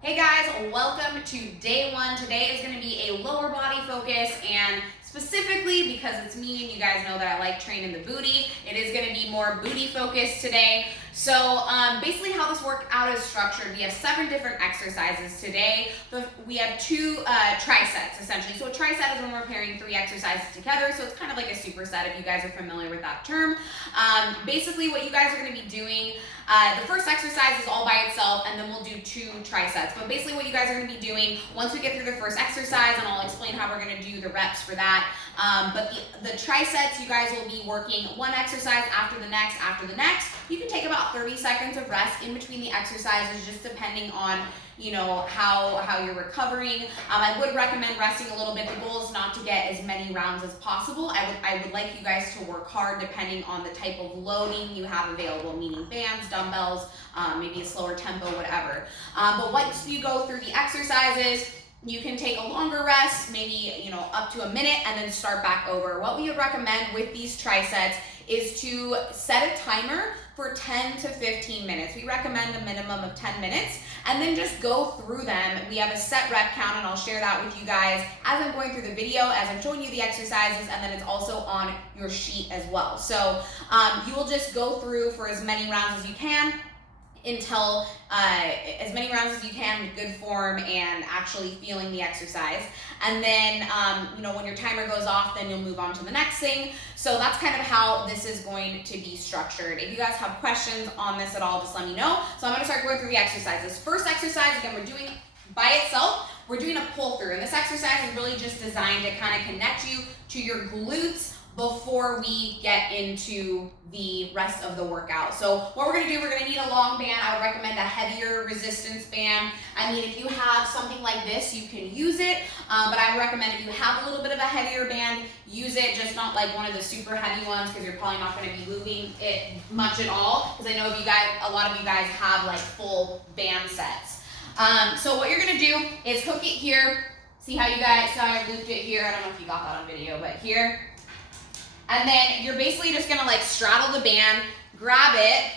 Hey guys, welcome to day one. Today is going to be a lower body focus, and specifically because it's me and you guys know that I like training the booty, it is going to be more booty focused today. So basically how this workout is structured, we have 7 different exercises today. We have 2 trisets essentially. So a triset is when we're pairing 3 exercises together. So it's kind of like a superset if you guys are familiar with that term. Basically what you guys are going to be doing, the first exercise is all by itself, and then we'll do 2 trisets. But basically what you guys are going to be doing, once we get through the first exercise, and I'll explain how we're going to do the reps for that, but the trisets, you guys will be working one exercise after the next, You can take about 30 seconds of rest in between the exercises, just depending on how you're recovering. I would recommend resting a little bit. The goal is not to get as many rounds as possible. I would like you guys to work hard depending on the type of loading you have available, meaning bands, dumbbells, maybe a slower tempo, whatever. But once you go through the exercises, you can take a longer rest, maybe up to a minute, and then start back over. What we would recommend with these trisets is to set a timer for 10 to 15 minutes. We recommend a minimum of 10 minutes, and then just go through them. We have a set rep count, and I'll share that with you guys as I'm going through the video, as I'm showing you the exercises, and then it's also on your sheet as well. So you will just go through for as many rounds as you can, until as many rounds as you can with good form and actually feeling the exercise. And then when your timer goes off, then you'll move on to the next thing. So that's kind of how this is going to be structured. If you guys have questions on this at all, just let me know. So I'm going to start going through the exercises. First exercise, again, we're doing by itself, we're doing a pull through, and this exercise is really just designed to kind of connect you to your glutes before we get into the rest of the workout. So what we're gonna do, we're gonna need a long band. I would recommend a heavier resistance band. I mean, if you have something like this, you can use it, but I would recommend if you have a little bit of a heavier band, use it, just not like one of the super heavy ones, because you're probably not gonna be moving it much at all, because I know a lot of you guys have like full band sets. So what you're gonna do is hook it here. See how you guys saw I looped it here? I don't know if you got that on video, but here. And then you're basically just gonna like straddle the band, grab it.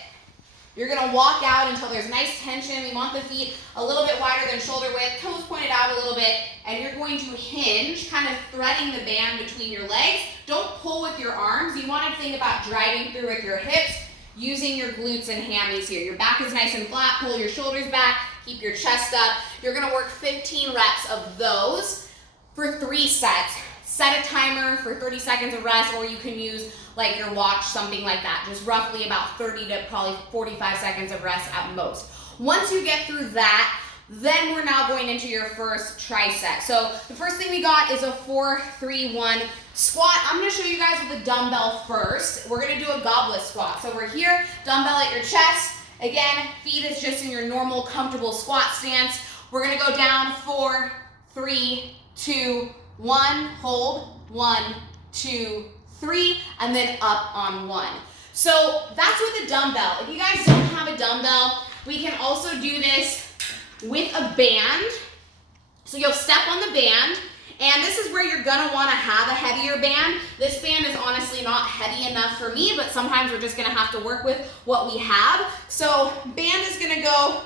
You're gonna walk out until there's nice tension. We want the feet a little bit wider than shoulder width, toes pointed out a little bit, and you're going to hinge, kind of threading the band between your legs. Don't pull with your arms. You wanna think about driving through with your hips, using your glutes and hammies here. Your back is nice and flat, pull your shoulders back, keep your chest up. You're gonna work 15 reps of those for 3 sets. Set a timer for 30 seconds of rest, or you can use like your watch, something like that. Just roughly about 30 to probably 45 seconds of rest at most. Once you get through that, then we're now going into your first tricep. So the first thing we got is a 4-3-1 squat. I'm gonna show you guys with the dumbbell first. We're gonna do a goblet squat. So we're here, dumbbell at your chest. Again, feet is just in your normal comfortable squat stance. We're gonna go down 4, 3, 2, 1, hold, 1, 2, 3, and then up on 1. So that's with a dumbbell. If you guys don't have a dumbbell, we can also do this with a band. So you'll step on the band, and this is where you're gonna wanna have a heavier band. This band is honestly not heavy enough for me, but sometimes we're just gonna have to work with what we have. So band is gonna go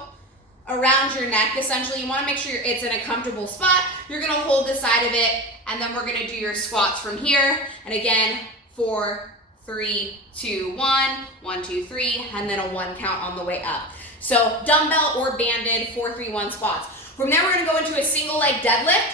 around your neck. Essentially, you want to make sure it's in a comfortable spot. You're going to hold the side of it, and then we're going to do your squats from here. And again, 4, 3, 2, 1, 1, 2, 3, and then a 1 count on the way up. So dumbbell or banded 4, 3, 1 squats. From there, we're going to go into a single leg deadlift.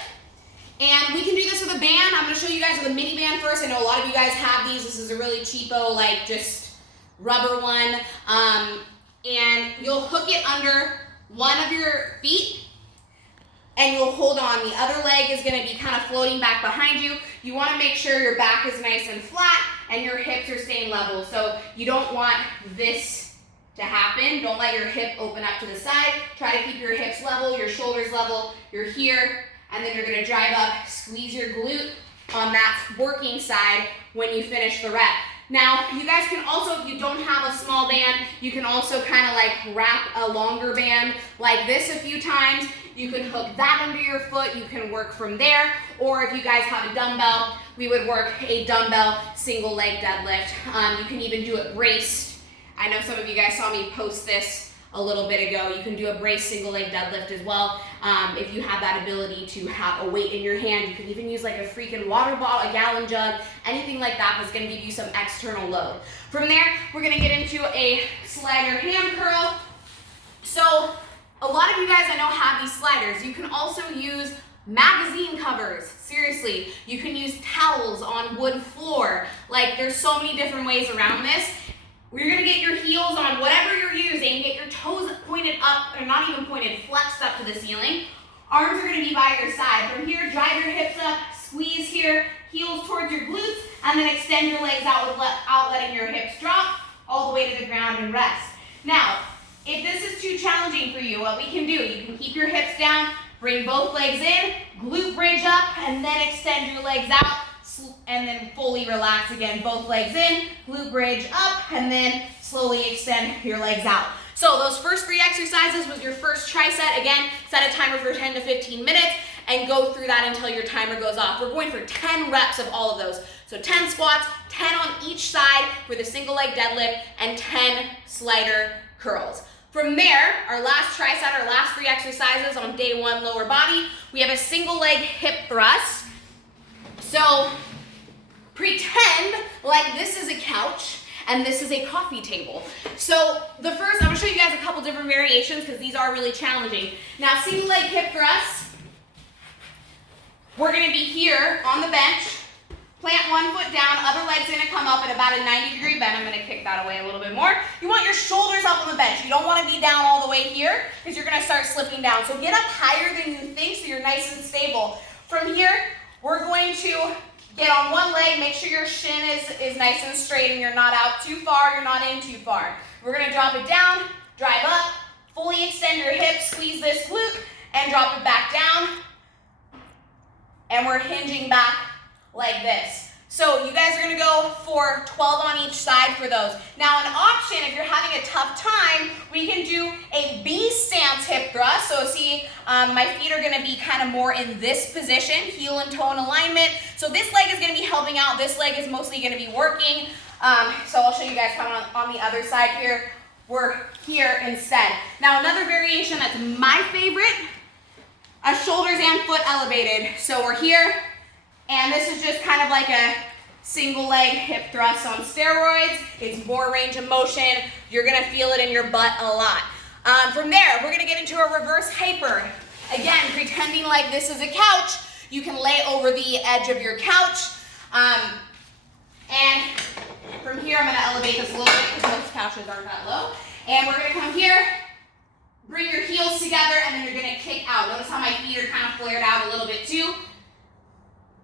And we can do this with a band. I'm going to show you guys with a mini band first. I know a lot of you guys have these. This is a really cheapo, like just rubber one. And you'll hook it under one of your feet, and you'll hold on. The other leg is going to be kind of floating back behind you. You want to make sure your back is nice and flat and your hips are staying level. So you don't want this to happen. Don't let your hip open up to the side. Try to keep your hips level, your shoulders level. You're here, and then you're going to drive up, squeeze your glute on that working side when you finish the rep. Now, you guys can also, if you don't have a small band, you can also kind of like wrap a longer band like this a few times. You can hook that under your foot. You can work from there. Or if you guys have a dumbbell, we would work a dumbbell single leg deadlift. You can even do it braced. I know some of you guys saw me post this a little bit ago. You can do a braced single leg deadlift as well. If you have that ability to have a weight in your hand, you can even use like a freaking water bottle, a gallon jug, anything like that that's gonna give you some external load. From there, we're gonna get into a slider hand curl. So a lot of you guys I know have these sliders. You can also use magazine covers. Seriously, you can use towels on wood floor. Like, there's so many different ways around this. You're gonna get your heels on whatever you're using, get your toes pointed up, or not even pointed, flexed up to the ceiling. Arms are gonna be by your side. From here, drive your hips up, squeeze here, heels towards your glutes, and then extend your legs out without letting your hips drop all the way to the ground and rest. Now, if this is too challenging for you, what we can do, you can keep your hips down, bring both legs in, glute bridge up, and then extend your legs out, and then fully relax again. Both legs in, glute bridge up, and then slowly extend your legs out. So those first 3 exercises was your first tricep. Again, set a timer for 10 to 15 minutes and go through that until your timer goes off. We're going for 10 reps of all of those. So 10 squats, 10 on each side for the single leg deadlift, and 10 slider curls. From there, our last tricep, our last 3 exercises on day 1 lower body, we have a single leg hip thrust. So pretend like this is a couch and this is a coffee table. So the first, I'm gonna show you guys a couple different variations because these are really challenging. Now, single leg hip thrust, we're gonna be here on the bench, plant one foot down, other leg's gonna come up at about a 90-degree bend. I'm gonna kick that away a little bit more. You want your shoulders up on the bench. You don't wanna be down all the way here because you're gonna start slipping down. So get up higher than you think so you're nice and stable. From here, we're going to get on one leg, make sure your shin is nice and straight and you're not out too far, you're not in too far. We're gonna drop it down, drive up, fully extend your hips, squeeze this glute, and drop it back down. And we're hinging back like this. So you guys are gonna go for 12 on each side for those. Now, an option, if you're having a tough time, we can do a B stance hip thrust. So see, my feet are gonna be kind of more in this position, heel and toe in alignment. So this leg is gonna be helping out. This leg is mostly gonna be working. So I'll show you guys kind of on the other side here. We're here instead. Now, another variation that's my favorite, a shoulders and foot elevated. So we're here, and this is just kind of like a single leg hip thrust on steroids. It's more range of motion. You're gonna feel it in your butt a lot. From there, we're gonna get into a reverse hyper. Again, pretending like this is a couch, you can lay over the edge of your couch. And from here, I'm gonna elevate this a little bit because most couches aren't that low. And we're gonna come here, bring your heels together, and then you're gonna kick out. Notice how my feet are kind of flared out a little bit too.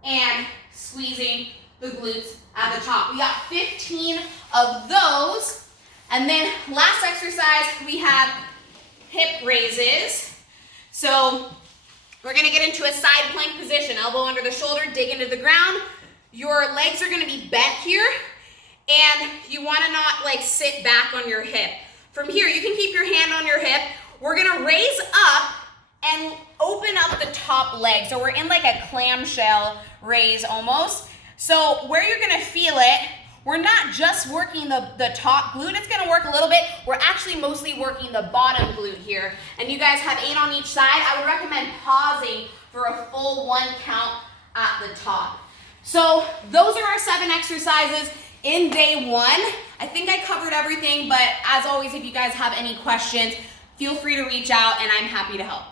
And squeezing the glutes at the top. We got 15 of those. And then last exercise, we have hip raises. So we're gonna get into a side plank position. Elbow under the shoulder, dig into the ground. Your legs are gonna be bent here, and you wanna not like sit back on your hip. From here, you can keep your hand on your hip. We're gonna raise up and open up the top leg. So we're in like a clamshell raise almost. So where you're gonna feel it, we're not just working the top glute, it's gonna work a little bit. We're actually mostly working the bottom glute here. And you guys have 8 on each side. I would recommend pausing for a full 1 count at the top. So those are our 7 exercises in day 1. I think I covered everything, but as always, if you guys have any questions, feel free to reach out and I'm happy to help.